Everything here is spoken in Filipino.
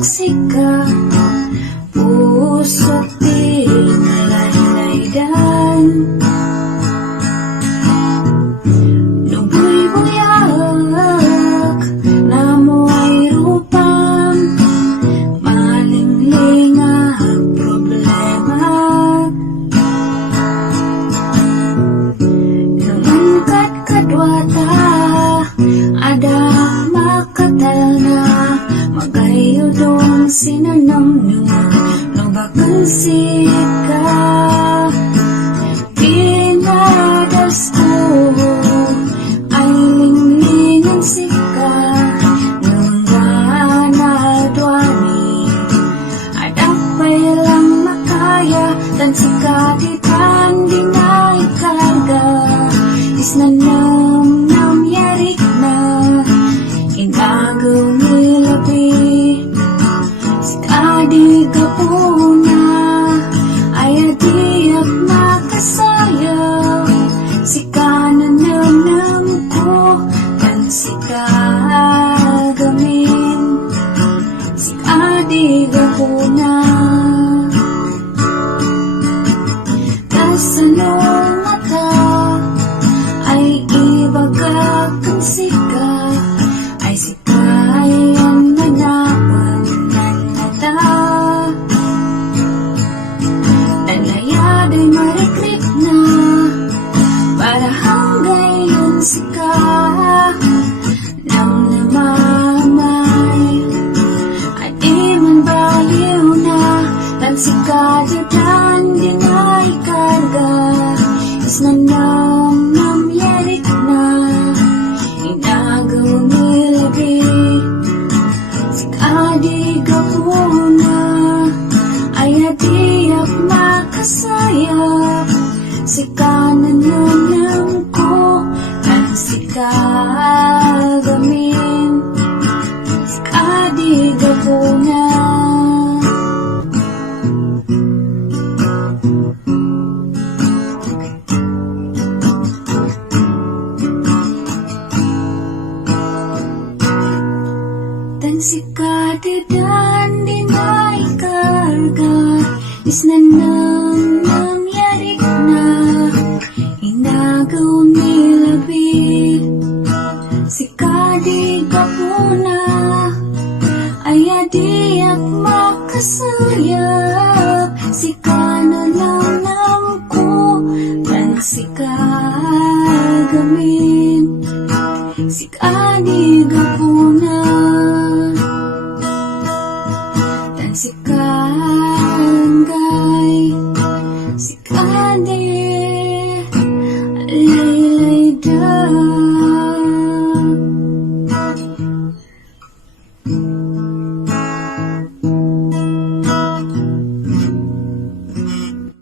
Sika pusok di nalay-laydan nubuy-buyak namo ay rupang malingling problema nungkat kadwata ada makatal na magayo dong sinanamnum no bakal sika pinadas ko ay linglingan sika nunggana duani adapay lang makaya dan sika ditan dinay karga isnanam nam yarik na inagaw nilabi sikadi kapuna ayadiyak makasaya sikananam ko kan sikagamin sikadi kapuna kasanong mata ay ibagakan sika ay sikayan manawan ng mata nanayaday marikrik na para hanggayon sika nang namamay at di man baliw na tan sika diyan dinay karga isnanam nam yarik na inagaw nilabi sikadi gapuna ayadiyak makasaya sikananam ko kan sikagamin sikadi gapuna dan sikadi dan dinay karga isnanam nam yarik na inagaw nilabi sikadi kapuna ayadiyak makasayap sikananam ko kan sikagamin sikadi kapuna dan sikanggay sikadi lay-laydan